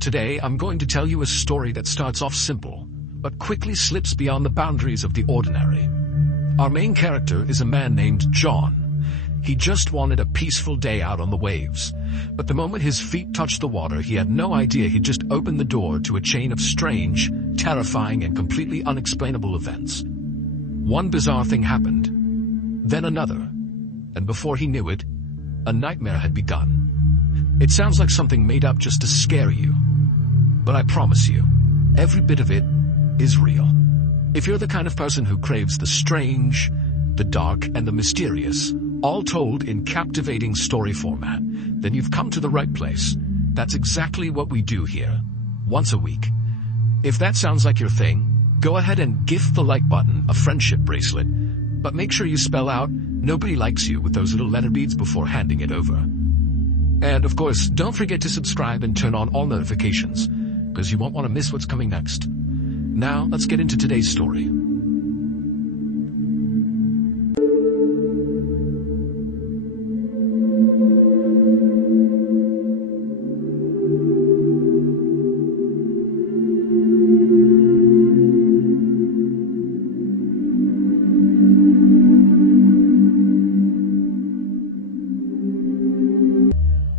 Today I'm going to tell you a story that starts off simple, but quickly slips beyond the boundaries of the ordinary. Our main character is a man named John. He just wanted a peaceful day out on the waves, but the moment his feet touched the water, he had no idea he'd just opened the door to a chain of strange, terrifying, and completely unexplainable events. One bizarre thing happened, then another, and before he knew it, a nightmare had begun. It sounds like something made up just to scare you, but I promise you, every bit of it is real. If you're the kind of person who craves the strange, the dark, and the mysterious, all told in captivating story format, then you've come to the right place. That's exactly what we do here, once a week. If that sounds like your thing, go ahead and gift the like button a friendship bracelet, but make sure you spell out "nobody likes you" with those little letter beads before handing it over. And of course, don't forget to subscribe and turn on all notifications, because you won't want to miss what's coming next. Now, let's get into today's story.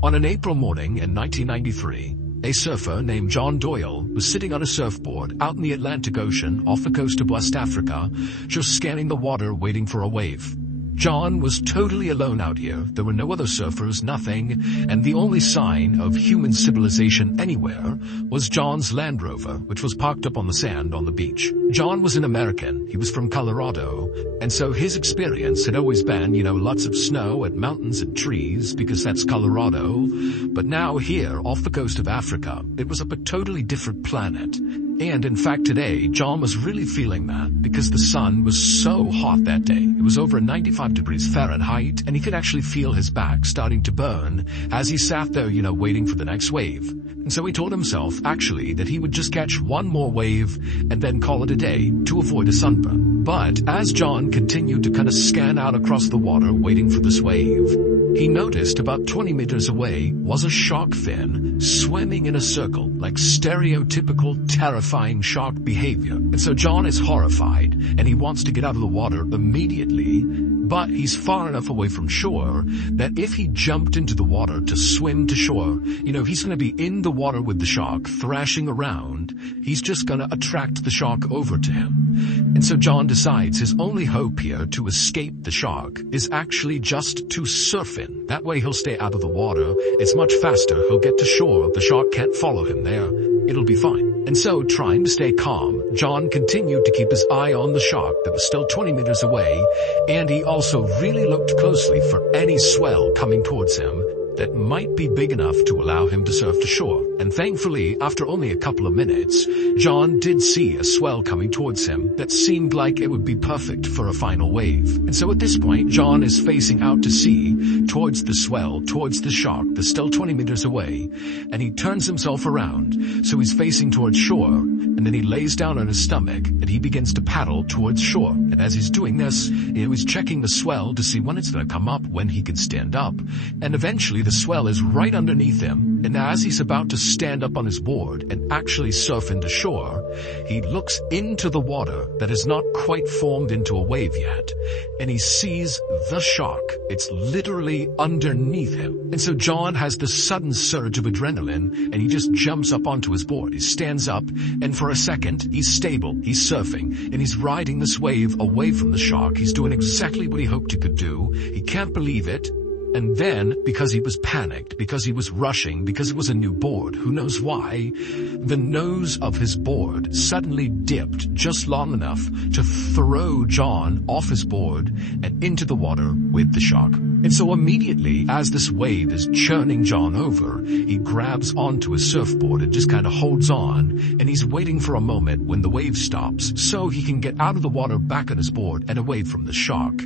On an April morning in 1993, a surfer named John Doyle was sitting on a surfboard out in the Atlantic Ocean off the coast of West Africa, just scanning the water waiting for a wave. John was totally alone out here. There were no other surfers, nothing, and the only sign of human civilization anywhere was John's Land Rover, which was parked up on the sand on the beach. John was an American. He was from Colorado, and so his experience had always been, lots of snow and mountains and trees, because that's Colorado. But now here, off the coast of Africa, it was up a totally different planet. And in fact today, John was really feeling that, because the sun was so hot that day. It was over 95 degrees Fahrenheit, and he could actually feel his back starting to burn as he sat there, waiting for the next wave. And so he told himself, actually, that he would just catch one more wave and then call it a day to avoid a sunburn. But as John continued to kind of scan out across the water waiting for this wave, he noticed about 20 meters away was a shark fin swimming in a circle, like stereotypical terrifying shark behavior. And so John is horrified, and he wants to get out of the water immediately, but he's far enough away from shore that if he jumped into the water to swim to shore, he's going to be in the water with the shark, thrashing around. He's just going to attract the shark over to him. And so John decides his only hope here to escape the shark is actually just to surf in. That way he'll stay out of the water. It's much faster. He'll get to shore. The shark can't follow him there. It'll be fine. And so, trying to stay calm, John continued to keep his eye on the shark that was still 20 meters away, and he also really looked closely for any swell coming towards him that might be big enough to allow him to surf to shore. And thankfully, after only a couple of minutes, John did see a swell coming towards him that seemed like it would be perfect for a final wave. And so at this point, John is facing out to sea, towards the swell, towards the shark that's still 20 meters away, and he turns himself around, so he's facing towards shore, and then he lays down on his stomach, and he begins to paddle towards shore. And as he's doing this, he's checking the swell to see when it's going to come up, when he can stand up, and eventually the swell is right underneath him, and as he's about to stand up on his board and actually surf into shore, he looks into the water that has not quite formed into a wave yet, and he sees the shark. It's literally underneath him. And so John has this sudden surge of adrenaline, and he just jumps up onto his board. He stands up, and for a second, he's stable, he's surfing, and he's riding this wave away from the shark. He's doing exactly what he hoped he could do. He can't believe it. And then, because he was panicked, because he was rushing, because it was a new board, who knows why, the nose of his board suddenly dipped just long enough to throw John off his board and into the water with the shark. And so immediately, as this wave is churning John over, he grabs onto his surfboard and just kind of holds on, and he's waiting for a moment when the wave stops so he can get out of the water back on his board and away from the shark.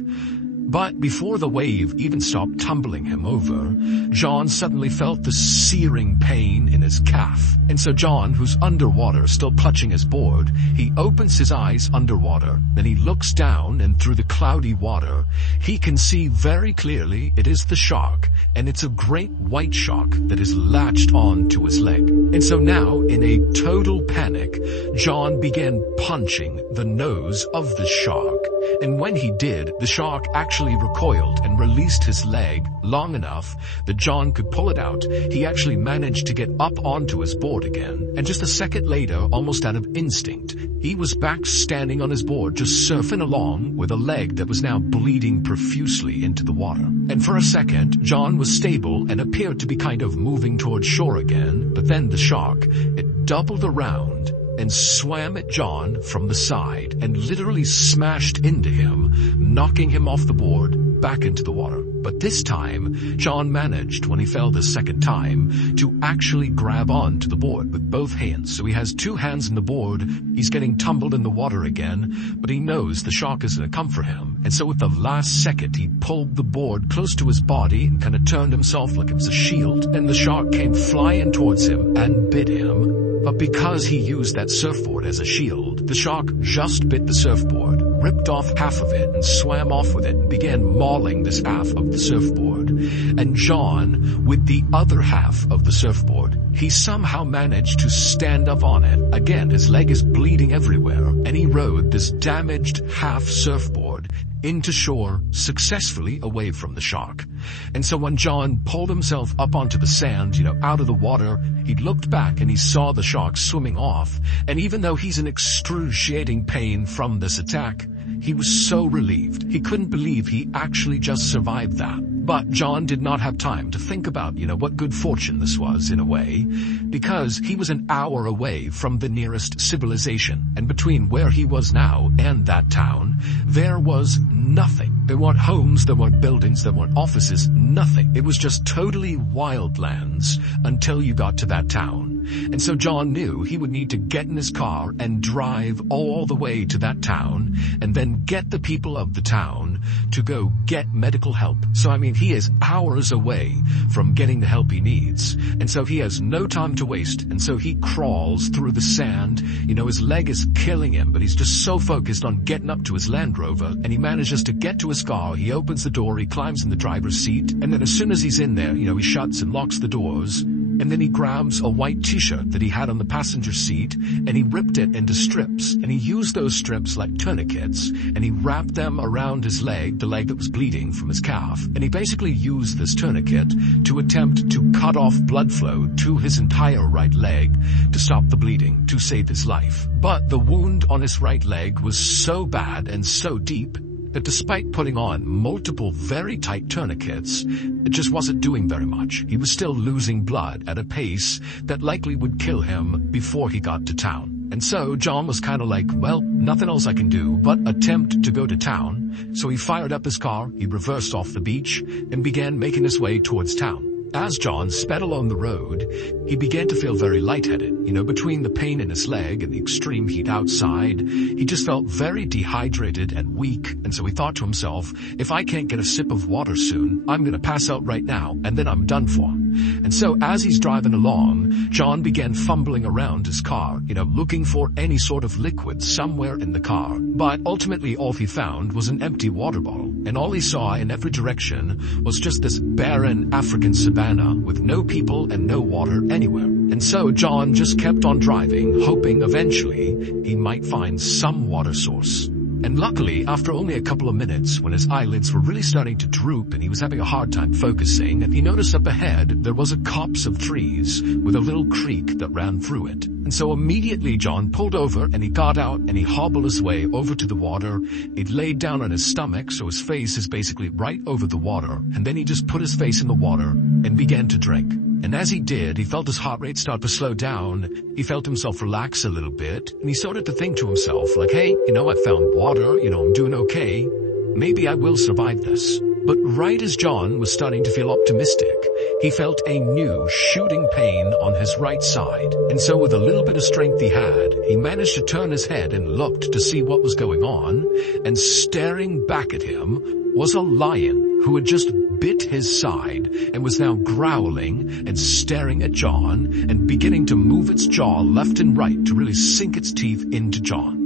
But before the wave even stopped tumbling him over, John suddenly felt the searing pain in his calf. And so John, who's underwater, still clutching his board, he opens his eyes underwater. Then he looks down, and through the cloudy water, he can see very clearly it is the shark. and it's a great white shark that is latched on to his leg. And so now, in a total panic, John began punching the nose of the shark. And when he did, the shark actually recoiled and released his leg long enough that John could pull it out. He actually managed to get up onto his board again, and just a second later, almost out of instinct, he was back standing on his board, just surfing along with a leg that was now bleeding profusely into the water. And for a second, John was stable and appeared to be kind of moving towards shore again, but then the shark, it doubled around and swam at John from the side and literally smashed into him, knocking him off the board back into the water. But this time, John managed, when he fell the second time, to actually grab on to the board with both hands. So he has two hands on the board, he's getting tumbled in the water again, but he knows the shark is going to come for him. And so at the last second, he pulled the board close to his body and kind of turned himself like it was a shield, and the shark came flying towards him and bit him. But because he used that surfboard as a shield, the shark just bit the surfboard, ripped off half of it and swam off with it and began mauling this half of the surfboard. And John, with the other half of the surfboard, he somehow managed to stand up on it. Again, his leg is bleeding everywhere, and he rode this damaged half surfboard into shore successfully away from the shark. And so when John pulled himself up onto the sand, out of the water, he looked back and he saw the shark swimming off. And even though he's in excruciating pain from this attack, he was so relieved. He couldn't believe he actually just survived that. But John did not have time to think about, what good fortune this was in a way, because he was an hour away from the nearest civilization. And between where he was now and that town, there was nothing. There weren't homes, there weren't buildings, there weren't offices, nothing. It was just totally wild lands until you got to that town. And so John knew he would need to get in his car and drive all the way to that town and then get the people of the town to go get medical help. So he is hours away from getting the help he needs. And so he has no time to waste. And so he crawls through the sand. His leg is killing him, but he's just so focused on getting up to his Land Rover. And he manages to get to his car. He opens the door, he climbs in the driver's seat. And then as soon as he's in there, he shuts and locks the doors. And then he grabs a white t-shirt that he had on the passenger seat, and he ripped it into strips, and he used those strips like tourniquets, and he wrapped them around his leg, the leg that was bleeding from his calf, and he basically used this tourniquet to attempt to cut off blood flow to his entire right leg to stop the bleeding, to save his life. But the wound on his right leg was so bad and so deep that despite putting on multiple very tight tourniquets, it just wasn't doing very much. He was still losing blood at a pace that likely would kill him before he got to town. And so John was kind of like, well, nothing else I can do but attempt to go to town. So he fired up his car, he reversed off the beach, and began making his way towards town. As John sped along the road, he began to feel very lightheaded. Between the pain in his leg and the extreme heat outside, he just felt very dehydrated and weak. And so he thought to himself, if I can't get a sip of water soon, I'm going to pass out right now, and then I'm done for. And so as he's driving along, John began fumbling around his car, looking for any sort of liquid somewhere in the car. But ultimately all he found was an empty water bottle. And all he saw in every direction was just this barren African savanna with no people and no water anywhere. And so John just kept on driving, hoping eventually he might find some water source. And luckily, after only a couple of minutes, when his eyelids were really starting to droop and he was having a hard time focusing, he noticed up ahead there was a copse of trees with a little creek that ran through it. And so immediately John pulled over and he got out and he hobbled his way over to the water. He laid down on his stomach so his face is basically right over the water. And then he just put his face in the water and began to drink. And as he did, he felt his heart rate start to slow down. He felt himself relax a little bit. And he started to think to himself, like, hey, I found water, I'm doing okay. Maybe I will survive this. But right as John was starting to feel optimistic, he felt a new shooting pain on his right side. And so with a little bit of strength he had, he managed to turn his head and looked to see what was going on. And staring back at him was a lion who had just bit his side and was now growling and staring at John and beginning to move its jaw left and right to really sink its teeth into John.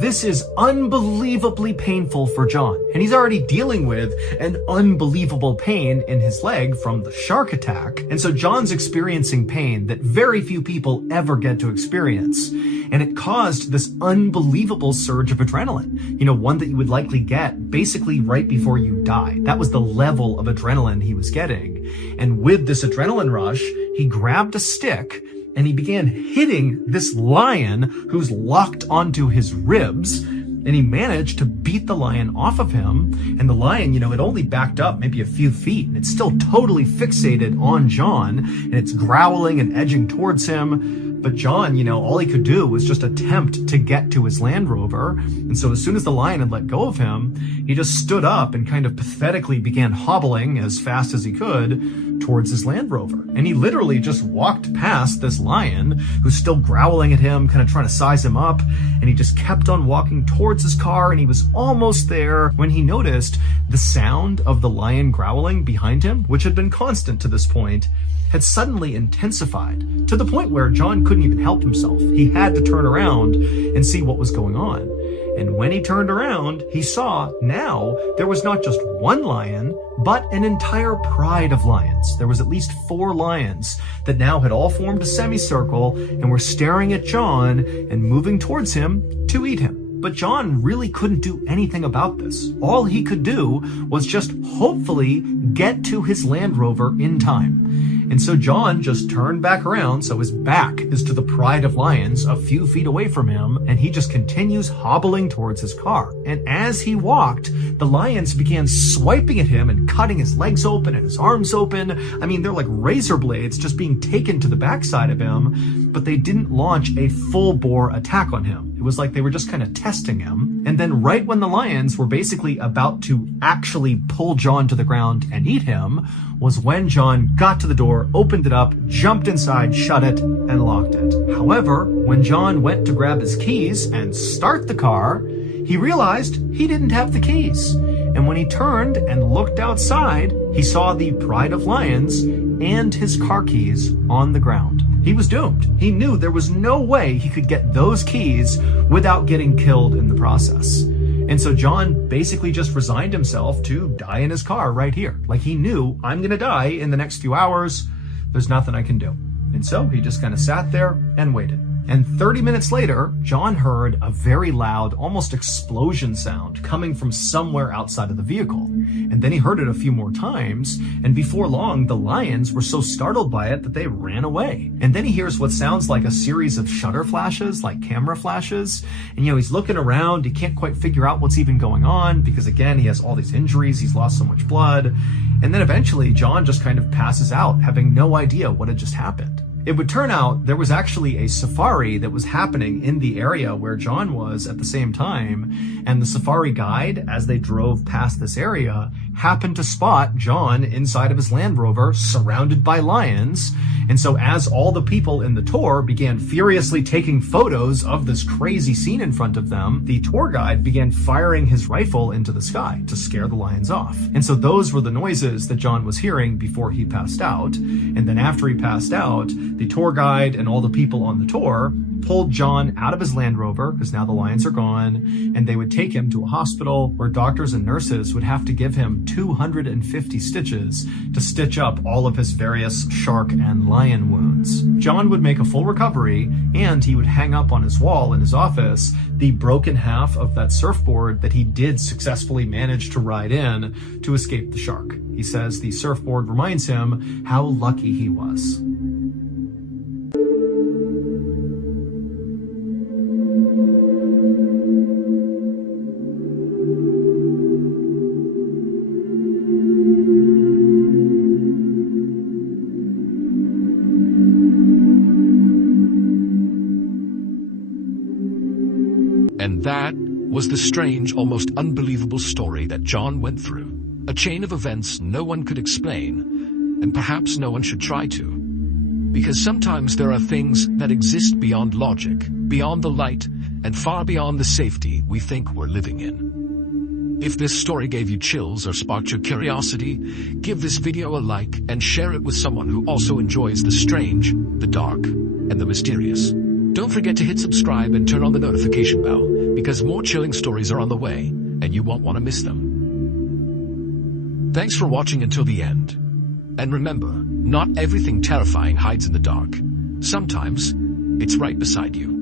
this is unbelievably painful for John, and he's already dealing with an unbelievable pain in his leg from the shark attack. And so John's experiencing pain that very few people ever get to experience. And it caused this unbelievable surge of adrenaline, one that you would likely get basically right before you die. That was the level of adrenaline he was getting. And with this adrenaline rush, he grabbed a stick and he began hitting this lion who's locked onto his ribs. And he managed to beat the lion off of him. And the lion, it only backed up maybe a few feet, and it's still totally fixated on John, and it's growling and edging towards him. But John, all he could do was just attempt to get to his Land Rover. And so as soon as the lion had let go of him, he just stood up and kind of pathetically began hobbling as fast as he could towards his Land Rover. And he literally just walked past this lion who's still growling at him, kind of trying to size him up. And he just kept on walking towards his car, and he was almost there when he noticed the sound of the lion growling behind him, which had been constant to this point, had suddenly intensified to the point where John couldn't even help himself. He had to turn around and see what was going on. And when he turned around, he saw now there was not just one lion, but an entire pride of lions. There was at least 4 lions that now had all formed a semicircle and were staring at John and moving towards him to eat him. But John really couldn't do anything about this. All he could do was just hopefully get to his Land Rover in time. And so John just turned back around, so his back is to the pride of lions a few feet away from him, and he just continues hobbling towards his car. And as he walked, the lions began swiping at him and cutting his legs open and his arms open. I mean, they're like razor blades just being taken to the backside of him, but they didn't launch a full-bore attack on him. It was like they were just kind of testing him. And then right when the lions were basically about to actually pull John to the ground and eat him was when John got to the door, opened it up, jumped inside, shut it, and locked it. However, when John went to grab his keys and start the car, he realized he didn't have the keys. And when he turned and looked outside, he saw the pride of lions and his car keys on the ground. He was doomed. He knew there was no way he could get those keys without getting killed in the process. And so John basically just resigned himself to die in his car right here. Like he knew, I'm gonna die in the next few hours. There's nothing I can do. And so he just kind of sat there and waited. And 30 minutes later, John heard a very loud, almost explosion sound coming from somewhere outside of the vehicle. And then he heard it a few more times, and before long, the lions were so startled by it that they ran away. And then he hears what sounds like a series of shutter flashes, like camera flashes. And he's looking around, he can't quite figure out what's even going on, because again, he has all these injuries, he's lost so much blood. And then eventually, John just kind of passes out, having no idea what had just happened. It would turn out there was actually a safari that was happening in the area where John was at the same time, and the safari guide, as they drove past this area, happened to spot John inside of his Land Rover surrounded by lions. And so as all the people in the tour began furiously taking photos of this crazy scene in front of them, the tour guide began firing his rifle into the sky to scare the lions off. And so those were the noises that John was hearing before he passed out. And then after he passed out, the tour guide and all the people on the tour pulled John out of his Land Rover, because now the lions are gone, and they would take him to a hospital where doctors and nurses would have to give him 250 stitches to stitch up all of his various shark and lion wounds. John would make a full recovery, and he would hang up on his wall in his office the broken half of that surfboard that he did successfully manage to ride in to escape the shark. He says the surfboard reminds him how lucky he was. And that was the strange, almost unbelievable story that John went through. A chain of events no one could explain, and perhaps no one should try to. Because sometimes there are things that exist beyond logic, beyond the light, and far beyond the safety we think we're living in. If this story gave you chills or sparked your curiosity, give this video a like and share it with someone who also enjoys the strange, the dark, and the mysterious. Don't forget to hit subscribe and turn on the notification bell. because more chilling stories are on the way, and you won't want to miss them. Thanks for watching until the end. And remember, not everything terrifying hides in the dark. Sometimes, it's right beside you.